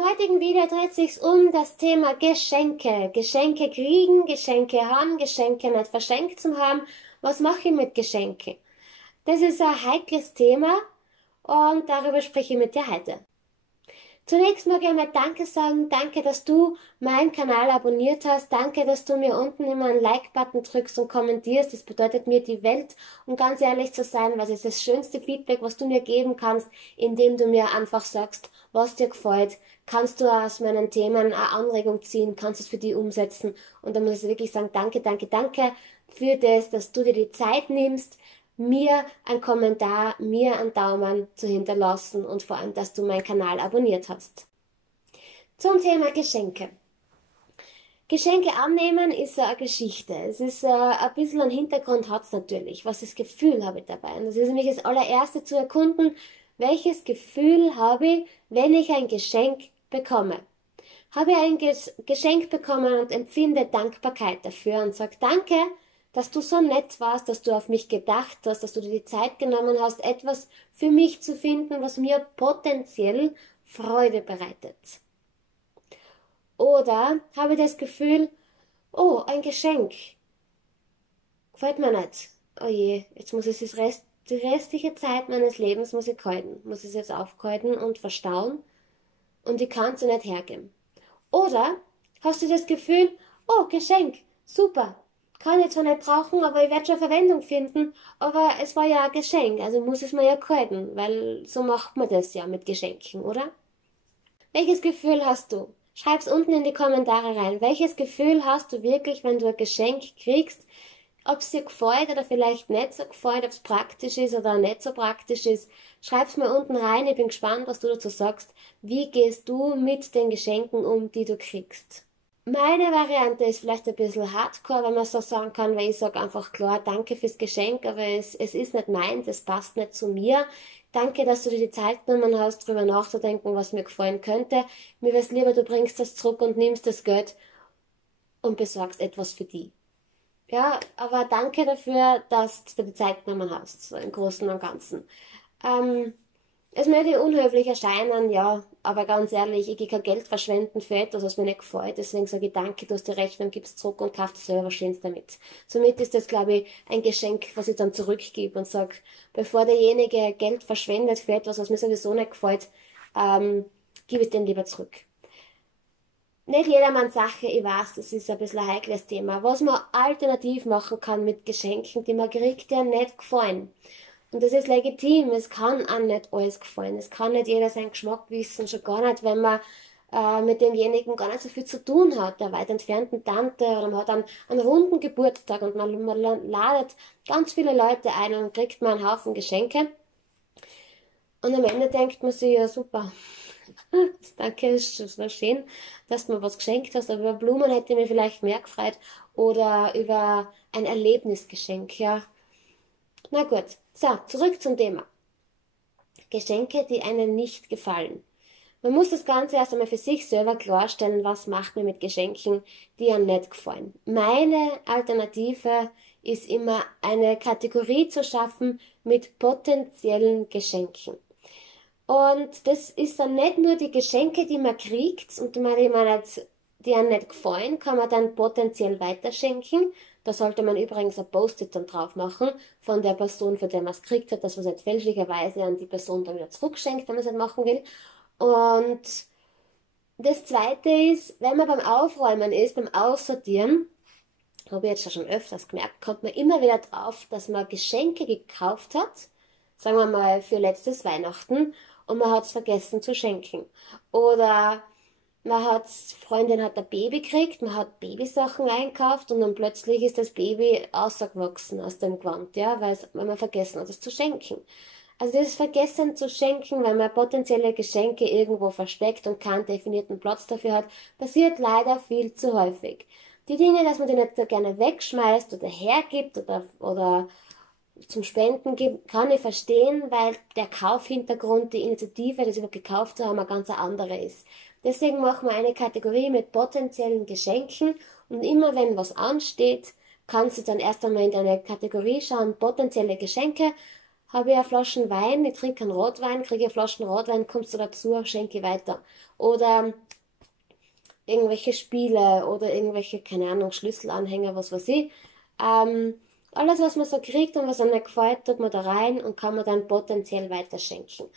Im heutigen Video dreht sich's um das Thema Geschenke. Geschenke kriegen, Geschenke haben, Geschenke nicht verschenkt zu haben. Was mache ich mit Geschenken? Das ist ein heikles Thema und darüber spreche ich mit dir heute. Zunächst mag ich einmal Danke sagen. Danke, dass du meinen Kanal abonniert hast. Danke, dass du mir unten immer einen Like-Button drückst und kommentierst. Das bedeutet mir die Welt. Um ganz ehrlich zu sein, was ist das schönste Feedback, was du mir geben kannst, indem du mir einfach sagst, was dir gefällt. Kannst du aus meinen Themen eine Anregung ziehen, kannst es für die umsetzen. Und da muss ich wirklich sagen, danke, danke, danke für das, dass du dir die Zeit nimmst, mir einen Kommentar, mir einen Daumen zu hinterlassen und vor allem, dass du meinen Kanal abonniert hast. Zum Thema Geschenke. Geschenke annehmen ist eine Geschichte. Es ist ein bisschen einen Hintergrund hat es natürlich. Was das Gefühl habe ich dabei? Und das ist nämlich das allererste zu erkunden, welches Gefühl habe ich, wenn ich ein Geschenk bekomme. Habe ich ein Geschenk bekommen und empfinde Dankbarkeit dafür und sage Danke, dass du so nett warst, dass du auf mich gedacht hast, dass du dir die Zeit genommen hast, etwas für mich zu finden, was mir potenziell Freude bereitet. Oder habe ich das Gefühl, oh, ein Geschenk. Gefällt mir nicht. Oh je, jetzt muss ich die restliche Zeit meines Lebens muss ich halten. Muss ich es jetzt aufhalten und verstauen und ich kann es nicht hergeben. Oder hast du das Gefühl, oh, Geschenk, super. Kann ich zwar nicht brauchen, aber ich werde schon Verwendung finden, aber es war ja ein Geschenk, also muss es mir ja gehalten, weil so macht man das ja mit Geschenken, oder? Welches Gefühl hast du? Schreib's unten in die Kommentare rein. Welches Gefühl hast du wirklich, wenn du ein Geschenk kriegst? Ob es dir gefällt oder vielleicht nicht so gefällt, ob es praktisch ist oder nicht so praktisch ist. Schreib's mir unten rein, ich bin gespannt, was du dazu sagst. Wie gehst du mit den Geschenken um, die du kriegst? Meine Variante ist vielleicht ein bisschen hardcore, wenn man so sagen kann, weil ich sage einfach klar, danke fürs Geschenk, aber es ist nicht meins, es passt nicht zu mir. Danke, dass du dir die Zeit genommen hast, darüber nachzudenken, was mir gefallen könnte. Mir wär's lieber, du bringst das zurück und nimmst das Geld und besorgst etwas für die. Ja, aber danke dafür, dass du dir die Zeit genommen hast, so im Großen und Ganzen. Es möge unhöflich erscheinen, ja, aber ganz ehrlich, ich gehe kein Geld verschwenden für etwas, was mir nicht gefällt. Deswegen sage ich danke, du hast die Rechnung, gib's zurück und kauf dir selber was Schönes damit. Somit ist das, glaube ich, ein Geschenk, was ich dann zurückgebe und sage, bevor derjenige Geld verschwendet für etwas, was mir sowieso nicht gefällt, gebe ich den lieber zurück. Nicht jedermanns Sache, ich weiß, das ist ein bisschen ein heikles Thema. Was man alternativ machen kann mit Geschenken, die man kriegt, die nicht gefallen. Und das ist legitim, es kann auch nicht alles gefallen. Es kann nicht jeder seinen Geschmack wissen, schon gar nicht, wenn man mit demjenigen gar nicht so viel zu tun hat, der weit entfernten Tante, oder man hat einen runden Geburtstag und man ladet ganz viele Leute ein und kriegt man einen Haufen Geschenke. Und am Ende denkt man sich, ja super, danke, ist war schön, dass du mir was geschenkt hast, aber über Blumen hätte ich mich vielleicht mehr gefreut oder über ein Erlebnisgeschenk, ja. Na gut, so, zurück zum Thema. Geschenke, die einem nicht gefallen. Man muss das Ganze erst einmal für sich selber klarstellen, was macht man mit Geschenken, die einem nicht gefallen. Meine Alternative ist immer eine Kategorie zu schaffen mit potenziellen Geschenken. Und das ist dann nicht nur die Geschenke, die man kriegt und die einem nicht gefallen, kann man dann potenziell weiterschenken. Da sollte man übrigens ein Post-it dann drauf machen von der Person, von der man es gekriegt hat, dass man es nicht fälschlicherweise an die Person dann wieder zurückschenkt, wenn man es nicht machen will. Und das Zweite ist, wenn man beim Aufräumen ist, beim Aussortieren, habe ich jetzt schon öfters gemerkt, kommt man immer wieder drauf, dass man Geschenke gekauft hat, sagen wir mal für letztes Weihnachten, und man hat es vergessen zu schenken. Oder Freundin hat ein Baby gekriegt, man hat Babysachen einkauft und dann plötzlich ist das Baby rausgewachsen aus dem Gewand, ja, weil man vergessen hat, es zu schenken. Also das Vergessen zu schenken, weil man potenzielle Geschenke irgendwo versteckt und keinen definierten Platz dafür hat, passiert leider viel zu häufig. Die Dinge, dass man die nicht so gerne wegschmeißt oder hergibt oder zum Spenden gibt, kann ich verstehen, weil der Kaufhintergrund, die Initiative, das überhaupt gekauft zu haben, eine ganz andere ist. Deswegen machen wir eine Kategorie mit potenziellen Geschenken und immer wenn was ansteht, kannst du dann erst einmal in deine Kategorie schauen, potenzielle Geschenke, habe ich eine Flasche Wein, ich trinke einen Rotwein, kriege eine Flasche Rotwein, kommst du dazu, schenke weiter. Oder irgendwelche Spiele oder irgendwelche, keine Ahnung, Schlüsselanhänger, was weiß ich. Ähm, alles, was man so kriegt und was einem nicht gefällt, tut man da rein und kann man dann potenziell weiterschenken.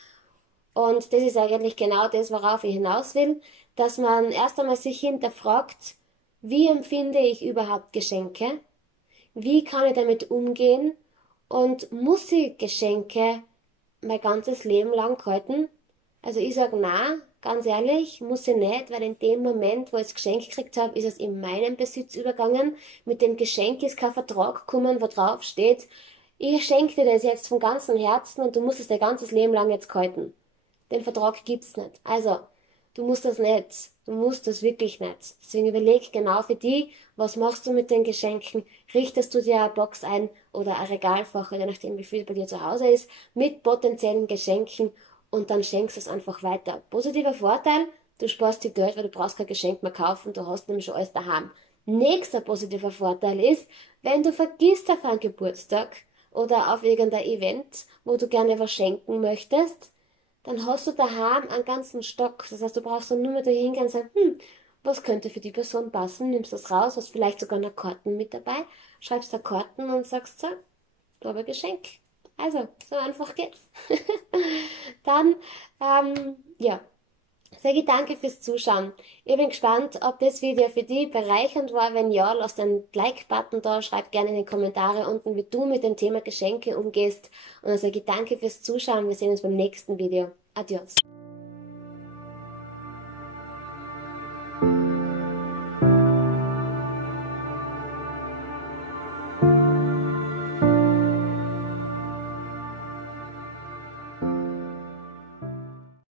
Und das ist eigentlich genau das, worauf ich hinaus will, dass man erst einmal sich hinterfragt, wie empfinde ich überhaupt Geschenke? Wie kann ich damit umgehen? Und muss ich Geschenke mein ganzes Leben lang halten? Also ich sage na, ganz ehrlich, muss ich nicht, weil in dem Moment, wo ich das Geschenk gekriegt habe, ist es in meinen Besitz übergegangen. Mit dem Geschenk ist kein Vertrag gekommen, wo drauf steht, ich schenke dir das jetzt von ganzem Herzen und du musst es dein ganzes Leben lang jetzt halten. Den Vertrag gibt's nicht. Also, du musst das nicht. Du musst das wirklich nicht. Deswegen überleg genau für die, was machst du mit den Geschenken? Richtest du dir eine Box ein oder ein Regalfach, je nachdem, wie viel bei dir zu Hause ist, mit potenziellen Geschenken und dann schenkst du es einfach weiter. Positiver Vorteil, du sparst dir Geld, weil du brauchst kein Geschenk mehr kaufen, du hast nämlich schon alles daheim. Nächster positiver Vorteil ist, wenn du vergisst auf einen Geburtstag oder auf irgendein Event, wo du gerne was schenken möchtest, dann hast du daheim einen ganzen Stock. Das heißt, du brauchst dann nur mehr da hingehen und sagen, was könnte für die Person passen? Nimmst das raus, hast vielleicht sogar noch Karten mit dabei, schreibst da Karten und sagst so, da habe ich ein Geschenk. Also, so einfach geht's. Dann, ja, sage ich danke fürs Zuschauen. Ich bin gespannt, ob das Video für dich bereichernd war. Wenn ja, lass den Like-Button da, schreib gerne in die Kommentare unten, wie du mit dem Thema Geschenke umgehst. Und dann sage ich danke fürs Zuschauen. Wir sehen uns beim nächsten Video. Adios.